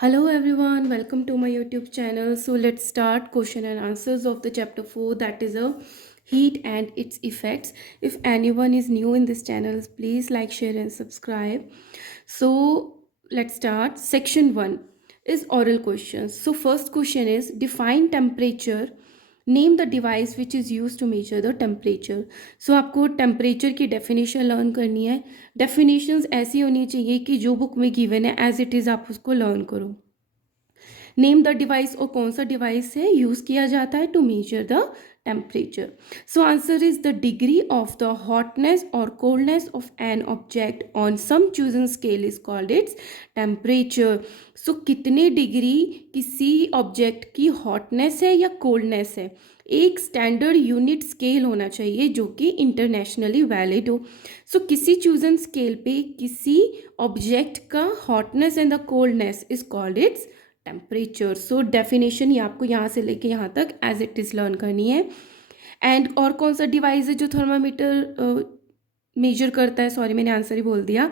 Hello everyone, welcome to my YouTube channel. So let's start question and answers of the chapter 4, that is a heat and its effects. If anyone is new in this channel, please like, share and subscribe. So let's start. Section 1 is oral questions. So first question is define temperature. Name the device which is use to measure the temperature. So आपको temperature की definition learn करनी है. Definitions ऐसी होनी चाहिए कि जो book में गिवन है एज इट इज़ आप उसको लर्न करो. नेम द डिवाइस, और कौन सा डिवाइस है यूज़ किया जाता है to measure the temperature. So answer is the degree of the hotness or coldness of an object on some chosen scale is called its temperature. So कितने degree किसी object की हॉटनेस है या coldness है, एक स्टैंडर्ड यूनिट स्केल होना चाहिए जो कि इंटरनेशनली वैलिड हो. सो किसी चूजन स्केल पे किसी ऑब्जेक्ट का hotness and the coldness is called its temperature. So definition ये आपको यहाँ से लेके यहाँ तक एज इट इज़ लर्न करनी है. एंड और कौन सा डिवाइस है जो थर्मामीटर मेजर करता है, सॉरी मैंने आंसर ही बोल दिया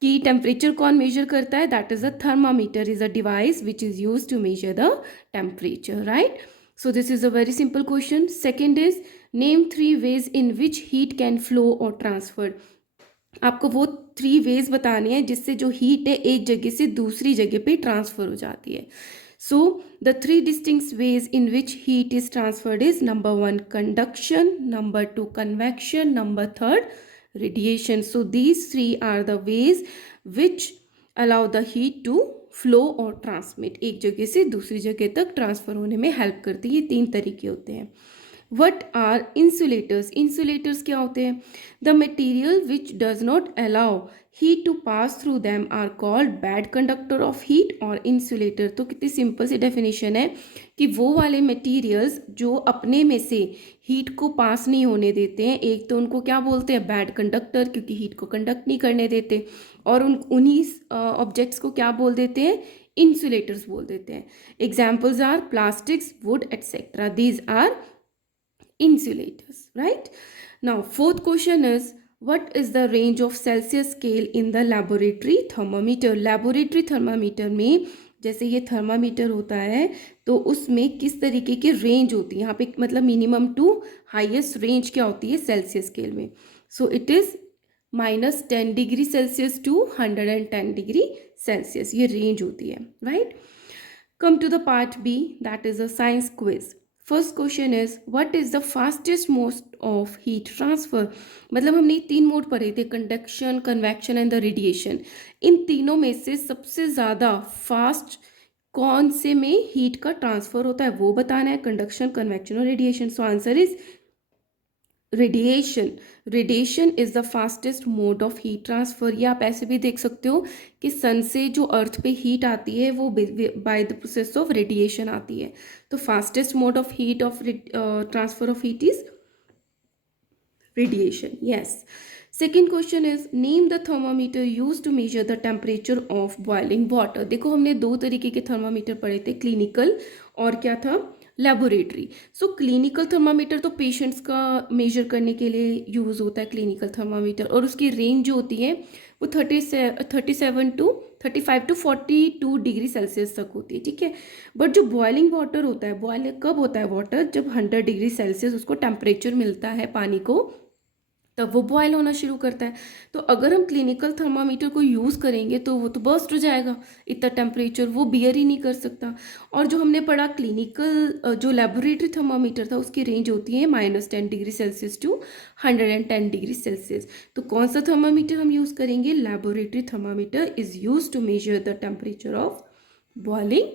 कि टेम्परेचर कौन मेजर करता है, that is a thermometer is a device which is use to measure the temperature, right. So this is a very simple question. Second is name 3 ways in which heat can flow or transfer. आपको वो 3 veg बताने हैं जिससे जो heat है एक जगह से दूसरी जगह पे ट्रांसफर हो जाती है. So the 3 distinct ways in which heat is transferred is number 1 conduction, number 2 convection, number 3 radiation. So these 3 are the ways which allow the heat to flow or transmit. एक जगह से दूसरी जगह तक ट्रांसफर होने में हेल्प करती है. ये 3 तरीके होते हैं. What are insulators. इंसुलेटर्स क्या होते हैं? The material which does not allow heat to pass through them are called bad conductor of heat or insulator. तो कितनी सिंपल सी डेफिनेशन है कि वो वाले मटेरियल्स जो अपने में से हीट को पास नहीं होने देते हैं, एक तो उनको क्या बोलते हैं, बैड कंडक्टर, क्योंकि हीट को कंडक्ट नहीं करने देते. और उन्हीं ऑब्जेक्ट्स को क्या बोल देते हैं, इंसुलेटर्स बोल देते हैं. Examples are plastics, wood etcetera. These are insulators, right? Now fourth question is what is the range of Celsius scale in the laboratory thermometer. laboratory thermometer में जैसे ये थर्मामीटर होता है तो उसमें किस तरीके की रेंज होती है, यहाँ पे मतलब मिनिमम टू हाईएस्ट रेंज क्या होती है सेल्सियस स्केल में. So it is -10 degree Celsius to 110 degree Celsius, ये रेंज होती है, right. Come to the part B, that is a science quiz. First question is what is the fastest mode of heat transfer. मतलब हमने 3 mode पढ़े थे, conduction, convection and the radiation. इन तीनों में से सबसे ज़्यादा फास्ट कौन से में हीट का ट्रांसफर होता है वो बताना है, कंडक्शन, कन्वेक्शन और radiation. So answer is radiation. Radiation is the fastest mode of heat transfer. या आप ऐसे भी देख सकते हो कि सन से जो अर्थ पे हीट आती है वो by the process of radiation आती है. तो fastest mode of heat of transfer of heat is radiation. Yes. Second question is name the thermometer use to measure the temperature of boiling water. देखो हमने 2 तरीके के थर्मामीटर पढ़े थे, clinical और क्या था, लेबोरेटरी. सो क्लिनिकल थर्मामीटर तो पेशेंट्स का मेजर करने के लिए यूज़ होता है क्लिनिकल थर्मामीटर, और उसकी रेंज जो होती है वो 37 टू 35 टू 42 डिग्री सेल्सियस तक होती है, ठीक है. बट जो बॉइलिंग वाटर होता है, बॉयल कब होता है वाटर, जब 100 डिग्री सेल्सियस उसको टेम्परेचर मिलता है पानी को, तब वो बॉयल होना शुरू करता है. तो अगर हम क्लिनिकल थर्मामीटर को यूज़ करेंगे तो वो तो बर्स्ट हो जाएगा, इतना टेम्परेचर वो बियर ही नहीं कर सकता. और जो हमने पढ़ा क्लिनिकल जो लेबोरेटरी थर्मामीटर था उसकी रेंज होती है -10 degree Celsius to 110 degree Celsius. तो कौन सा थर्मामीटर हम यूज़ करेंगे, laboratory thermometer is use to measure the temperature of boiling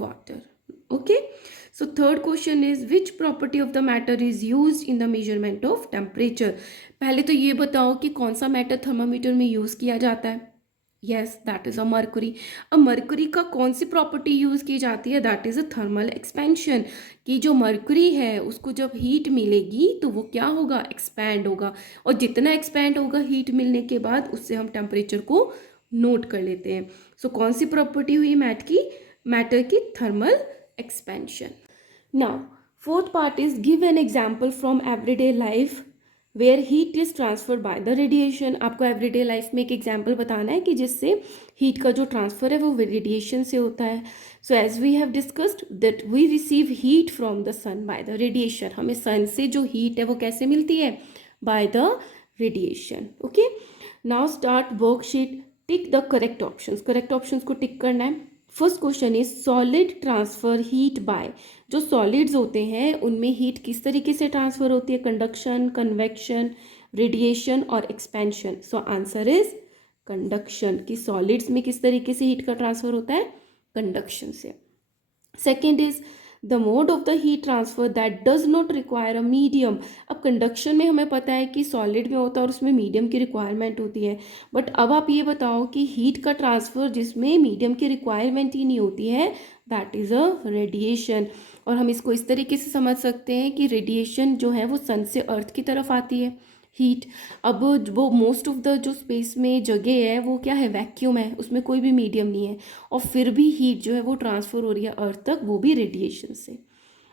water. Okay. So third question is which property of the matter is used in the measurement of temperature. पहले तो ये बताओ कि कौन सा मैटर थर्मामीटर में use किया जाता है. Yes, that is a Mercury. अब मर्कुरी का कौन सी प्रॉपर्टी यूज़ की जाती है, that is a thermal expansion. कि जो मर्कुरी है उसको जब हीट मिलेगी तो वो क्या होगा, एक्सपैंड होगा. और जितना एक्सपैंड होगा हीट मिलने के बाद उससे हम टेम्परेचर को नोट कर लेते हैं. सो कौन सी प्रॉपर्टी हुई मैटर की, thermal expansion. Now, fourth part is give an example from everyday life where heat is transfer by the radiation. आपको एवरीडे लाइफ में एक एग्जाम्पल बताना है कि जिससे हीट का जो ट्रांसफर है वो रेडिएशन से होता है। So as we have discussed that we receive heat from the sun by the radiation. हमें सन से जो हीट है वो कैसे मिलती है? By the radiation. Okay, now start worksheet. Tick the correct options. Correct options को टिक करना है। First question is solid transfer heat bye. जो सॉलिड्स होते हैं उनमें हीट किस तरीके से ट्रांसफर होती है? कंडक्शन, कन्वेक्शन, रेडिएशन और expansion. So answer is conduction. कि सॉलिड्स में किस तरीके से हीट का ट्रांसफर होता है? कंडक्शन से। Second is the mode of the heat transfer that does not require a medium. अब कंडक्शन में हमें पता है कि सॉलिड में होता है और उसमें मीडियम की रिक्वायरमेंट होती है, बट अब आप ये बताओ कि हीट का ट्रांसफर जिसमें मीडियम की रिक्वायरमेंट ही नहीं होती है, दैट इज़ अ रेडिएशन। और हम इसको इस तरीके से समझ सकते हैं कि रेडिएशन जो है वो सन से अर्थ की तरफ आती है हीट। अब वो मोस्ट ऑफ द जो स्पेस में जगह है वो क्या है? वैक्यूम है, उसमें कोई भी मीडियम नहीं है, और फिर भी हीट जो है वो ट्रांसफर हो रही है अर्थ तक, वो भी रेडिएशन से,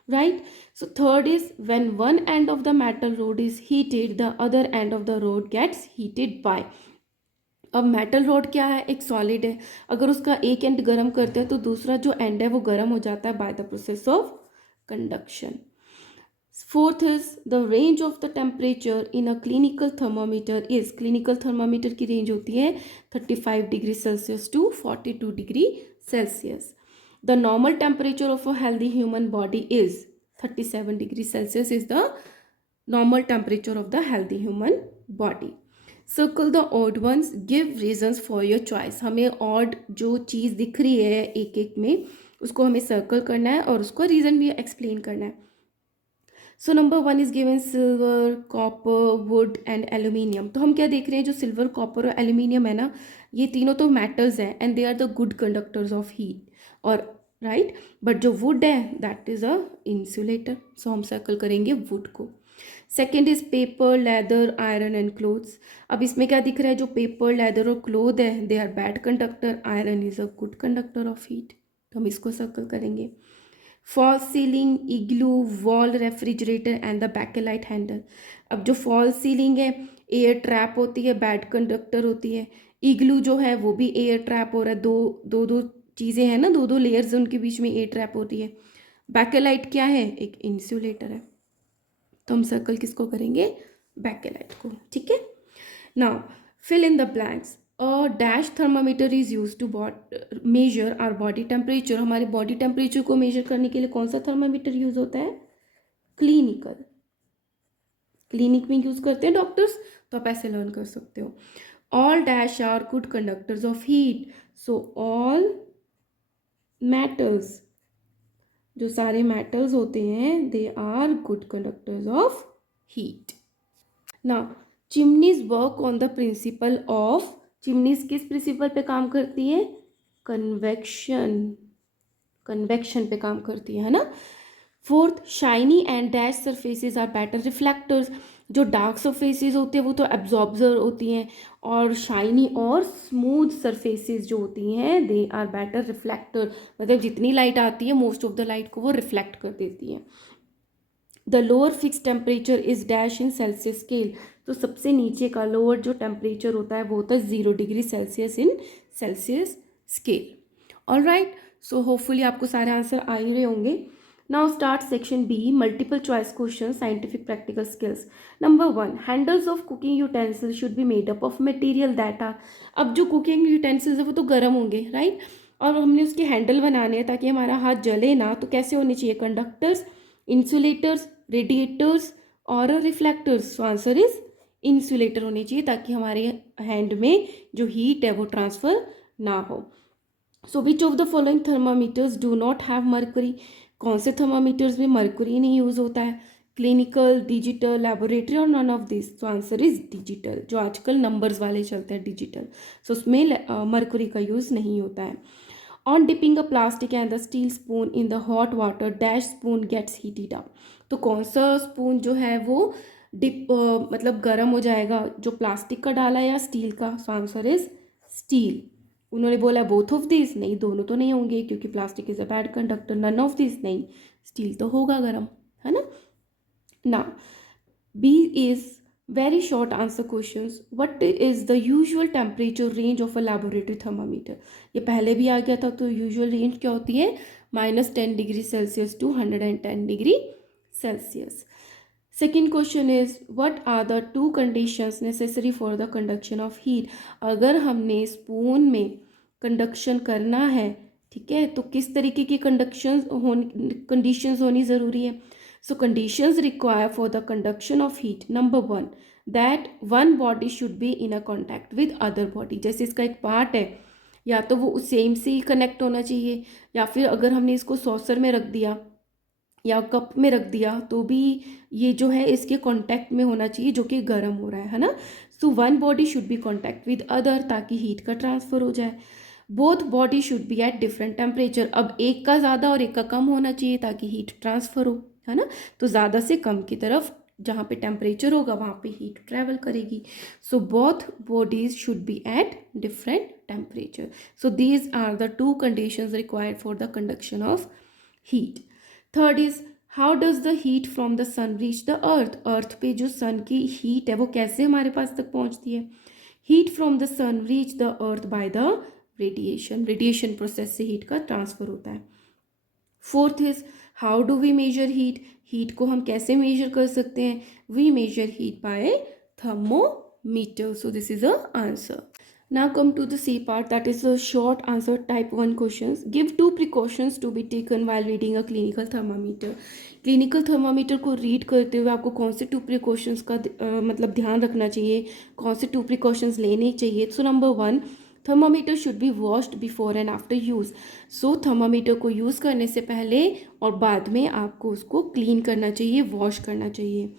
right. So third is when one end of the metal rod is heated the other end of the rod gets heated by. अब मेटल रॉड क्या है? एक सॉलिड है, अगर उसका एक एंड गर्म करते हैं तो दूसरा जो एंड है वो गर्म हो जाता है by the process of conduction. Fourth is the range of the temperature in a clinical thermometer is. Clinical thermometer की रेंज होती है 35 degree Celsius to 42 degree Celsius. The normal temperature of a healthy human body is 37 degree Celsius is the normal temperature of the healthy human body. Circle the odd ones, give reasons for your choice. हमें odd जो चीज़ दिख रही है एक एक में उसको हमें सर्कल करना है और उसको रीज़न भी एक्सप्लेन करना है। So number one is given silver, copper, would and aluminium. तो हम क्या देख रहे हैं? जो सिल्वर, कॉपर और एल्यूमिनियम है ना, ये तीनों तो मेटल्स हैं and they are the good conductors of heat, और राइट, बट जो वुड है that is a insulator. So हम सर्कल करेंगे वुड को। Second is paper, leather, iron and clothes. अब इसमें क्या दिख रहा है? जो पेपर, लेदर और क्लोथ है they are bad conductor, iron is a good conductor of heat, तो हम इसको सर्कल करेंगे। False ceiling, igloo, wall, refrigerator and the bakelite handle. अब जो फॉल्स सीलिंग है एयर ट्रैप होती है, बैड कंडक्टर होती है। इग्लू जो है वो भी एयर ट्रैप हो रहा है, दो दो दो चीज़ें हैं ना, दो दो लेयर्स उनके बीच में एयर ट्रैप होती है। बैकेलाइट क्या है? एक इंसुलेटर है, तो हम सर्कल किसको करेंगे? बैकेलाइट को, ठीक है। Now fill in the blanks. A dash thermometer is use to measure our body temperature. हमारे बॉडी टेम्परेचर को मेजर करने के लिए कौन सा थर्मामीटर यूज होता है? क्लिनिकल। क्लिनिक में यूज करते हैं डॉक्टर्स, तो आप ऐसे लर्न कर सकते हो। All dash are good conductors of heat. So all metals, जो सारे मेटल्स होते हैं they are good conductors of heat. Now chimneys work on the principle of. Chimneys किस प्रिंसिपल पे काम करती है? कन्वेक्शन। कन्वेक्शन पे काम करती है ना। Fourth, shiny and dash surfaces are better reflectors. जो डार्क सरफेसेस होते हैं वो तो एब्जॉर्बर होती हैं, और शाइनी और स्मूथ सरफेसेस जो होती हैं दे आर बेटर रिफ्लेक्टर। मतलब जितनी लाइट आती है मोस्ट ऑफ द लाइट को वो रिफ्लेक्ट कर देती है। The lower fix temperature is dash in Celsius scale. तो सबसे नीचे का लोअर जो टेम्परेचर होता है वो होता है 0 degree Celsius in Celsius scale. All right, so hopefully आपको सारे आंसर आ ही रहे होंगे। Now start section B, multiple choice question, scientific practical skills. Number one, handles of cooking utensil should be made up of material that are. अब जो cooking utensils है वो तो गर्म होंगे, राइट, और हमने उसके हैंडल बनाने हैं ताकि हमारा हाथ जले ना, तो कैसे होने चाहिए? कंडक्टर्स, इंसुलेटर्स, रेडिएटर्स और reflectors. So answer is insulator होने चाहिए ताकि हमारे हैंड में जो हीट है वो ट्रांसफर ना हो। So which of the following thermometers do not have mercury. कौन से थर्मामीटर्स में मर्करी नहीं यूज होता है? क्लिनिकल, डिजिटल, लेबोरेटरी और नन ऑफ दिस। तो आंसर इज डिजिटल, जो आजकल नंबर्स वाले चलते हैं डिजिटल, सो उसमें मर्करी का यूज नहीं होता है। On dipping a plastic and the steel spoon in the hot water dash spoon gets heated up. तो कौन सा स्पून जो है वो डिप मतलब गर्म हो जाएगा? जो प्लास्टिक का डाला या स्टील का? सो आंसर इज स्टील। उन्होंने बोला बोथ ऑफ दिस, नहीं दोनों तो नहीं होंगे क्योंकि plastic is a bad conductor. None of this, नहीं स्टील तो होगा गर्म, है ना। ना B is very short answer questions. What is the usual temperature range of a laboratory thermometer? ये पहले भी आ गया था. तो यूजुअल रेंज क्या होती है? -10 degree Celsius to 110 degree Celsius. Second question is what are the two conditions necessary for the conduction of heat? अगर हमने स्पून में कंडक्शन करना है, ठीक है, तो किस तरीके की कंडीशंस होनी ज़रूरी है? So conditions require for the conduction of heat. Number one, that one body should be in a contact with other body. जैसे इसका एक पार्ट है, या तो वो सेम से ही कनेक्ट होना चाहिए, या फिर अगर हमने इसको सॉसर में रख दिया या कप में रख दिया तो भी ये जो है इसके कांटेक्ट में होना चाहिए, जो कि गर्म हो रहा है ना. So one body should B contact with other, ताकि हीट का ट्रांसफ़र हो जाए. Both body should be at different temperature. अब एक का ज़्यादा और एक का कम होना चाहिए ताकि हीट ट्रांसफ़र हो, है ना. तो ज़्यादा से कम की तरफ जहाँ पे टेम्परेचर होगा वहाँ पे हीट ट्रेवल करेगी. So both bodies should be at different temperature. So these are the two conditions required for the conduction of heat. Third is how does the heat from the sun reach the earth? Earth पे जो सन की heat है वो कैसे हमारे पास तक पहुंचती है? Heat from the sun reach the earth by the radiation. Radiation process से हीट का ट्रांसफर होता है. Fourth is how do we measure heat? Heat को हम कैसे मेजर कर सकते हैं? We measure heat by thermometer. So this is a answer. Now come to the C part, that is a short answer type 1 questions. Give 2 precautions to be taken while reading a clinical thermometer. Clinical thermometer को read करते हुए आपको कौन से 2 precautions का मतलब ध्यान रखना चाहिए, कौन से 2 प्रिकॉशंस लेने चाहिए? So number 1, thermometer should be washed before and after use. So thermometer को यूज़ करने से पहले और बाद में आपको उसको क्लीन करना चाहिए, वॉश करना चाहिए.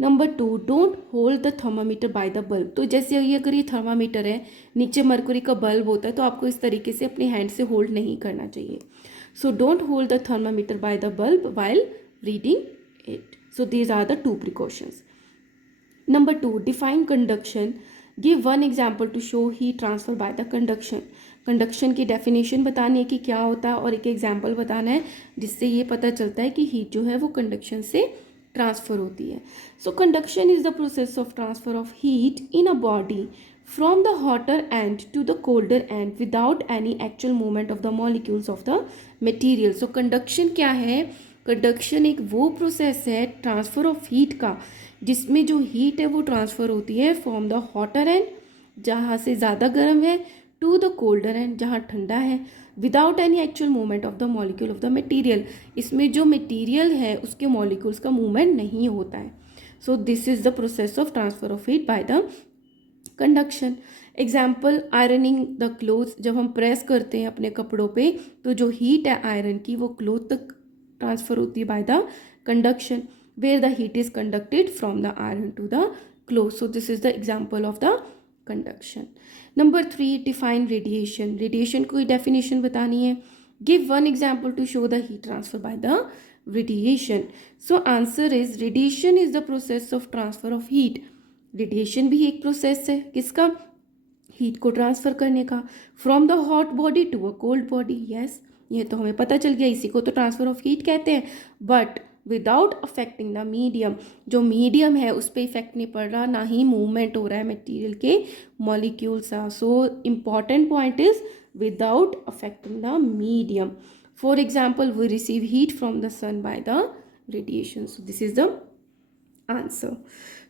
Number 2, don't hold the thermometer by the bulb. तो जैसे ये अगर ये थर्मामीटर है, नीचे मरकरी का बल्ब होता है, तो आपको इस तरीके से अपने हैंड से होल्ड नहीं करना चाहिए. So don't hold the thermometer by the bulb while reading it. So these are the 2 precautions. Number 2, define conduction. Give one example to show heat transfer by the conduction. Conduction की definition बतानी है कि क्या होता है, और एक example बताना है जिससे ये पता चलता है कि हीट जो है वो कंडक्शन से ट्रांसफर होती है. So conduction is the process of transfer of heat in a body from the hotter end to the colder end without any actual movement of the molecules of the material. So conduction क्या है? Conduction एक वो process है transfer of heat का जिसमें जो heat है वो ट्रांसफ़र होती है फ्रॉम द हॉटर एंड, जहाँ से ज़्यादा गर्म है, टू द कोल्डर एंड, जहाँ ठंडा है, without any actual movement of the molecule of the material. इसमें जो मटेरियल है उसके मॉलिक्यूल्स का मूवमेंट नहीं होता है. सो this is the process of transfer of heat bye the conduction. Example, ironing the clothes. जब हम प्रेस करते हैं अपने कपड़ों पे तो जो हीट है आयरन की वो क्लोथ तक ट्रांसफर होती है by the conduction, where the heat is conducted from the iron to the cloth. So this is the example of the conduction. Number 3, define radiation. Radiation को डेफिनेशन बतानी है. Give one example to show the heat transfer by the radiation. So answer is radiation is the process of transfer of heat. Radiation भी एक process है किसका? Heat को transfer करने का, from the hot body to a cold body. Yes, ये तो हमें पता चल गया, इसी को तो ट्रांसफर ऑफ हीट कहते हैं. But without affecting the medium. जो मीडियम है उस पर इफेक्ट नहीं पड़ रहा, ना ही मूवमेंट हो रहा है मटेरियल के molecules. So important point is without affecting the medium. For example, we receive heat from the sun by the radiation. So this is the answer.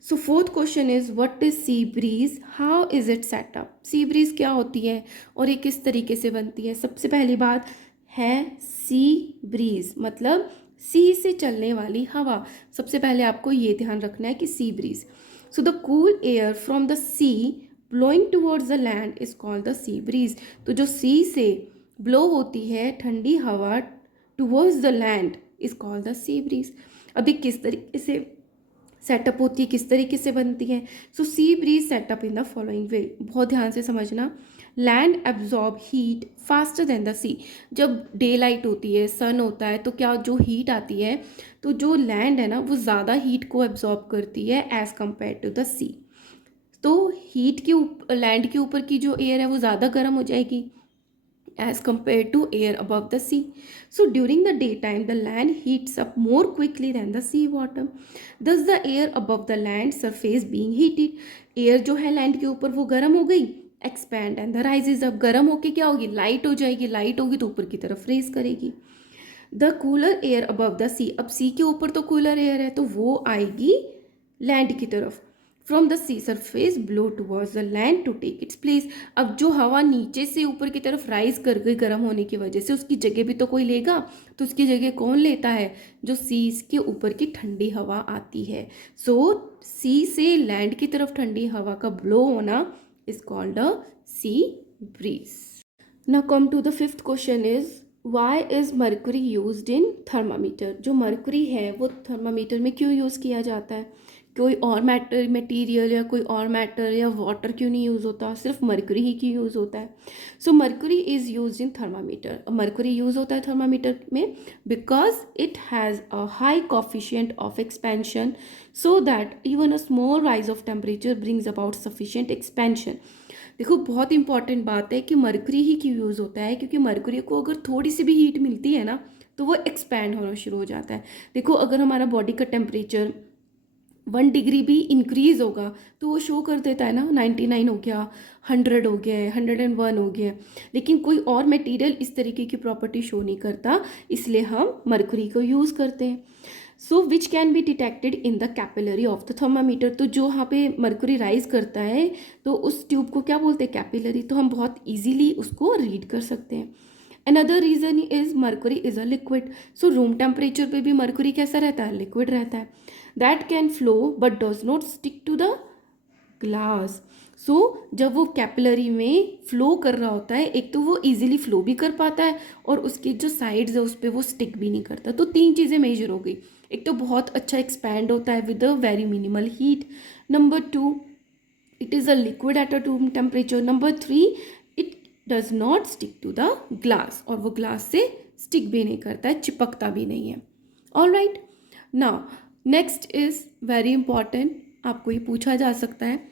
So fourth question is what is sea breeze, how is it set up? Sea breeze क्या होती है और ये किस तरीके से बनती है? सबसे पहली बात है सी ब्रीज मतलब सी से चलने वाली हवा. सबसे पहले आपको ये ध्यान रखना है कि sea breeze. So the cool air from the sea blowing towards the land is called the sea breeze. तो जो सी से ब्लो होती है ठंडी हवा towards the land is called the sea breeze. अभी किस तरीके से सेटअप होती है, किस तरीके से बनती है? So sea breeze setup in the following way. बहुत ध्यान से समझना. Land absorb heat faster than the sea. जब डे लाइट होती है, सन होता है, तो क्या जो हीट आती है तो जो लैंड है ना वो ज़्यादा हीट को एब्जॉर्ब करती है एज़ कम्पेयर टू द सी. तो हीट के ऊपर, लैंड के ऊपर की जो एयर है वो ज़्यादा गर्म हो जाएगी as compared to air above the sea. So during the daytime, the land heats up more quickly than the sea water. Thus the air above the land surface being heated. Air जो है land के ऊपर वो गर्म हो गई, expand and the rises up. गर्म होके क्या होगी, लाइट हो जाएगी, लाइट होगी तो ऊपर की तरफ रेस करेगी. The cooler air above the sea, अब सी के ऊपर तो कूलर एयर है तो वो आएगी लैंड की तरफ. From the sea surface blow towards the land to take its place. अब जो हवा नीचे से ऊपर की तरफ राइज कर गई गर्म होने की वजह से, उसकी जगह भी तो कोई लेगा, तो उसकी जगह कौन लेता है, जो सी के ऊपर की ठंडी हवा आती है. सो सी से लैंड की तरफ ठंडी हवा का ब्लो होना is called a sea breeze. Now come to the fifth question is why is mercury use in thermometer. जो मर्करी है वो थर्मामीटर में क्यों यूज़ किया जाता है, कोई और मटेरियल या कोई और मैटर या वाटर क्यों नहीं यूज़ होता, सिर्फ मर्करी ही क्यों यूज़ होता है. So mercury is use in thermometer. Mercury use होता है थर्मामीटर में because it has a high coefficient of expansion so that even a small rise of temperature brings about sufficient expansion. देखो बहुत important बात है कि मरकरी ही क्यों use होता है, क्योंकि मरकरी को अगर थोड़ी सी भी हीट मिलती है ना तो वो एक्सपैंड होना शुरू हो जाता है. देखो अगर हमारा बॉडी का टेम्परेचर 1 डिग्री भी इंक्रीज़ होगा तो वो शो कर देता है ना 99 हो गया, 100 हो गया, 101 हो गया. लेकिन कोई और मटेरियल इस तरीके की प्रॉपर्टी शो नहीं करता, इसलिए हम मरकरी को यूज़ करते हैं. So which can be detected in the capillary of the thermometer. तो जो यहाँ पे मर्कुरी राइज करता है तो उस ट्यूब को क्या बोलते हैं, कैपिलरी. तो हम बहुत ईजीली उसको रीड कर सकते हैं. Another reason is mercury is a liquid. So room temperature पे भी मर्कुरी कैसा रहता है, लिक्विड रहता है. That can flow but does not stick to the glass. So जब वो कैपिलरी में फ्लो कर रहा होता है, एक तो वो इजीली फ्लो भी कर पाता है और उसके जो साइड्स है उस पर वो स्टिक भी नहीं करता. तो 3 चीज़ें मेजर हो गई. एक तो बहुत अच्छा एक्सपैंड होता है with a very minimal heat. Number 2 it is a liquid at a room temperature. Number 3 it does not stick to the glass, और वो ग्लास से स्टिक भी नहीं करता है, चिपकता भी नहीं है. All right. Now next is very important, आपको ये पूछा जा सकता है.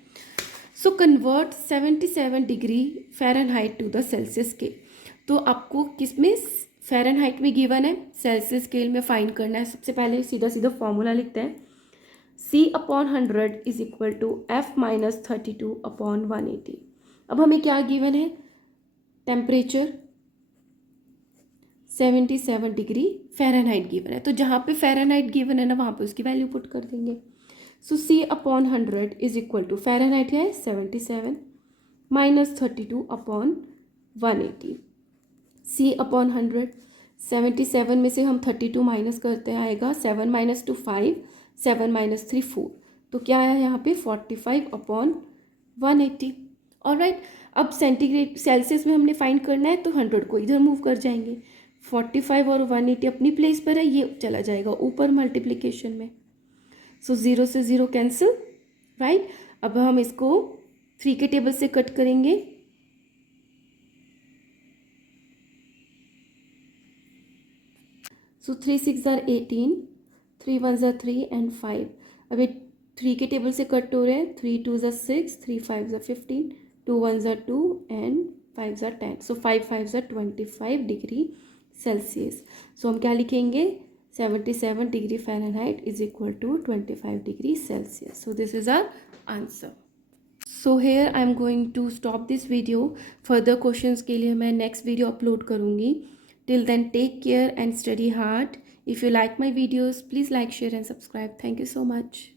So convert 77 degree Fahrenheit to the Celsius scale. तो आपको किस में फ़ारेनहाइट में गिवन है, सेल्सियस स्केल में फाइंड करना है. सबसे पहले सीधा सीधा फॉर्मूला लिखते हैं. C/100 is equal to F-32/180. अब हमें क्या गिवन है, टेम्परेचर 77 डिग्री फ़ारेनहाइट गिवन है. तो जहाँ पे फ़ारेनहाइट गिवन है ना वहाँ पे उसकी वैल्यू पुट कर देंगे. So C/100 is equal to Fahrenheit है 77 माइनस 32/180. C/100 77 में से हम 32 माइनस करते हैं, आएगा 7 माइनस 2 5, 7 माइनस 3 4. तो क्या आया यहाँ पे 45/180. ऑलराइट. अब सेंटीग्रेड सेल्सियस में हमने फाइंड करना है तो 100 को इधर मूव कर जाएंगे. 45 और 180 अपनी प्लेस पर है, ये चला जाएगा ऊपर मल्टीप्लिकेशन में. सो 0 से 0 कैंसिल. राइट. अब हम इसको 3 के टेबल से कट करेंगे. सो 3 6 आर 18, 3 1 आर 3 एंड 5. अब ये 3 के टेबल से कट हो रहे हैं. 3 2 are 6, 3 5 are 15, 2 1 are 2 and 5 are 10. So 5 5 are 25 degree Celsius. So हम क्या लिखेंगे, 77 degree Fahrenheit is equal to 25 degree Celsius. So this is our answer. So here I am going to stop this video. Further questions के लिए मैं next video upload करूँगी. Till then take care and study hard. If you like my videos, please like, share and subscribe. Thank you so much.